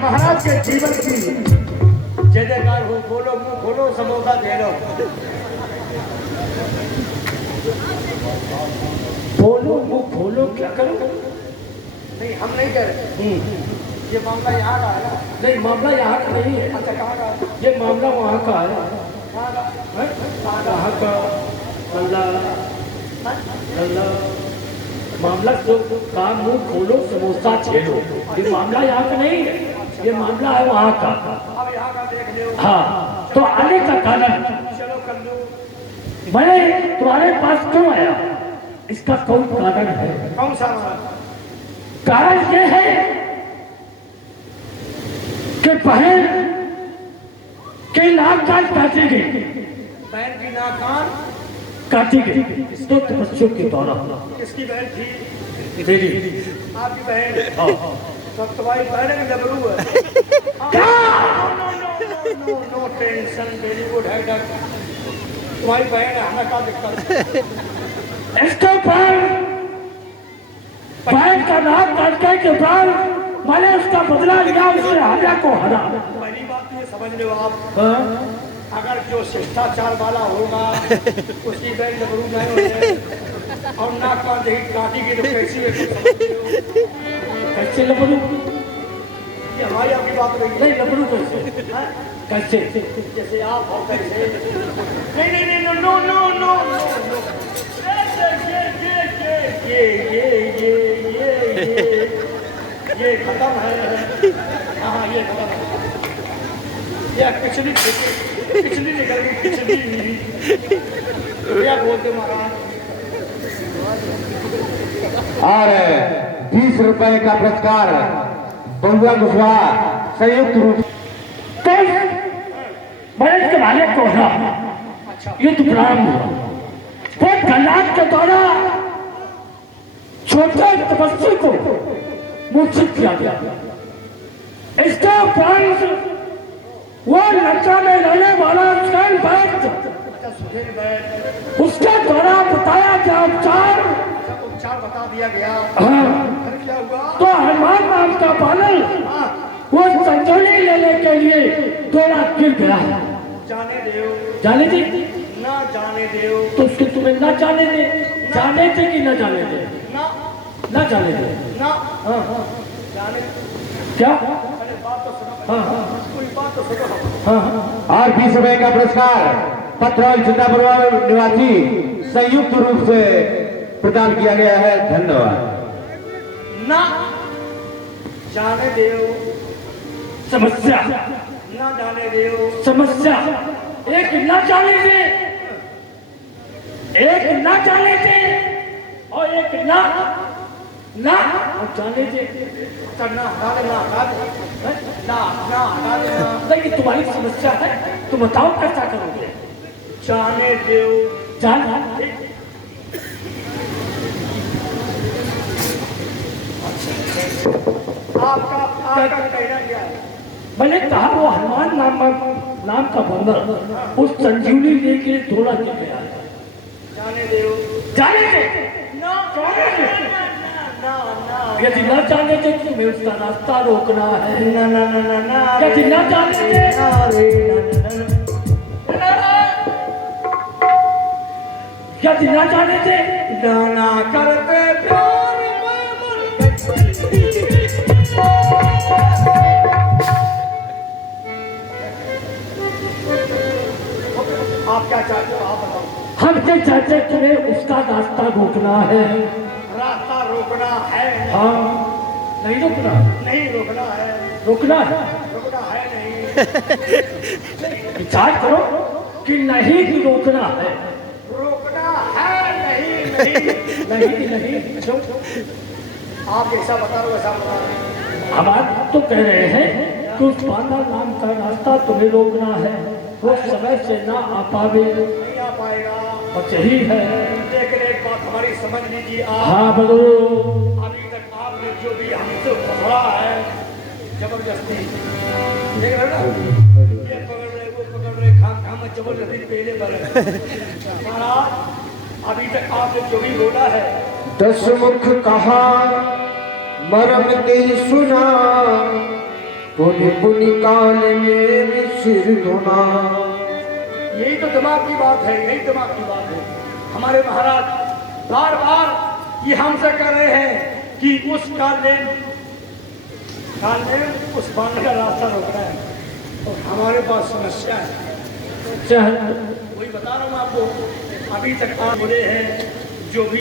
महाराज के जीवन की जय जयकार हो। बोलो मुंह खोलो, समोसा दे लो। बोलो मुंह खोलो, क्या करो? नहीं, हम नहीं कर रहे। ये मामला यहाँ का है ना? नहीं, मामला यहाँ का नहीं है। अच्छा, कहाँ का है? ये मामला वहाँ का है। कहाँ का? वहाँ का अल्लाह मामला तो काम मुंह खोलो, समोसा छेलो। ये मामला यहाँ का नहीं है, ये मामला है वहाँ का। अब यहाँ का देख लो। हाँ, तो आने का कारण चलो कर लो। मैं तुम्हारे पास क्यों आया, इसका कौन कारण है? कौन सा महाराज? कारण ये है कि बहन के नाक कान काटी गई, बहन की नाक कान काटी गई तो बच्चों के दौरान। किसकी बहन थी? तेरी। आपकी बहन? हाँ। सब तुम्हारी बहन की डबरू है। क्या? नो टेंशन, वेरी गुड है डॉक्टर। तुम्हारी बहन है, हमें क्या दिक्कत? इसके ऊपर बहन का नाक काटने के बाद मैंने उसका बदला लिया, उसने राजा को हरा। पहली बात तो ये समझ लो आप, हाँ? अगर जो शिष्टाचार वाला होगा उसकी बहन डबरू नहीं होने और नाक कान दही काटी की तो कैसी है? कैसे लबरू? ये हमारी आपकी बात नहीं नहीं, लबरू कैसे? कैसे? जैसे आप हो कैसे? नहीं नहीं नहीं, no no no no no. ये खत्म है। हाँ, ये खत्म है। ये पिछली निकल गई, पिछली। क्या बोलते महाराज? और 20 रुपए का पुरस्कार बंगला कुशवाहा संयुक्त रूप मैंने के मालिक को हरा। युद्ध प्रारंभ हुआ। वो कल्याण के द्वारा छोटे तपस्वी को मूर्छित किया गया। इसके उपरांत वो लंका में रहने वाला सुहेल बैठ, उसके द्वारा बताया गया उपचार बता दिया गया। हाँ, फिर क्या हुआ? तो हनुमान नाम का बालक वो संजोली लेने के लिए दौड़ा गिर गया। जाने दो, जाने दे ना जाने दो, तो उसको तुम्हें ना जाने दे, जाने दे कि ना जाने दे? ना ना जाने दे। ना हाँ, जाने। क्या? अरे बात तो सुनो। हाँ, हाँ, कोई बात तो सुनो। हाँ, हाँ। और 20 रुपए का पुरस्कार पथरौल चिंतापुरवा निवासी संयुक्त रूप से प्रदान किया गया है। धन्यवाद। ना जाने दो, समस्या ना जाने दो। समस्या एक ना जाने दे, एक ना जाने दे और एक ना और जाने दे। करना हटा देना, हटा दे। ना ना हटा देना। लेकिन तुम्हारी समस्या है, तुम बताओ कैसा करोगे? जाने दो। जान आपका कहना क्या है? मैंने कहा वो हनुमान नाम का बंदर उस संजीवनी लेके थोड़ा गिर गया। जाने दो। जाने दे। ना जाने दे। ना ना। यदि न जाने दे तो तुम्हें उसका रास्ता रोकना है। ना ना ना ना ना। यदि न जाने दे, यदि न जाने दे, ना करते प्यार में मन। आप क्या चाहते हो? आप बताओ। हम क्या चाहते तुम्हें उसका रास्ता रोकना है। रास्ता रोकना है? हाँ, नहीं रोकना, नहीं रोकना है। रोकना है। रोकना है नहीं। विचार करो कि नहीं रोकना है। नहीं क्यों? आप जैसा बता रहे हो वैसा बता रहे हो। हमारे तो कह रहे हैं कि उस बांदा नाम का रास्ता तुम्हें रोकना है, वो समय से ना आ पावे। नहीं आ पाएगा। और यही है। लेकिन एक बात हमारी समझ लीजिए आप। हाँ बोलो। अभी तक आपने जो भी हमसे पकड़ा है जबरदस्ती, देख रहे हो ना, ये पकड़ रहे वो पकड़ रहे, खाम जबरदस्ती पहले पर महाराज अभी तक आपने जो भी बोला है, 10 मुख कहा मरम ते सुना, पुनि पुनि काल में सिर धुना। यही तो दिमाग की बात है, यही दिमाग की बात है। हमारे महाराज बार बार ये हमसे कर रहे हैं कि उस काल में उस बांध का रास्ता रोक रहा है और हमारे पास समस्या है। चाहे वही बता रहा हूँ आपको। अभी तक आप बोले हैं जो भी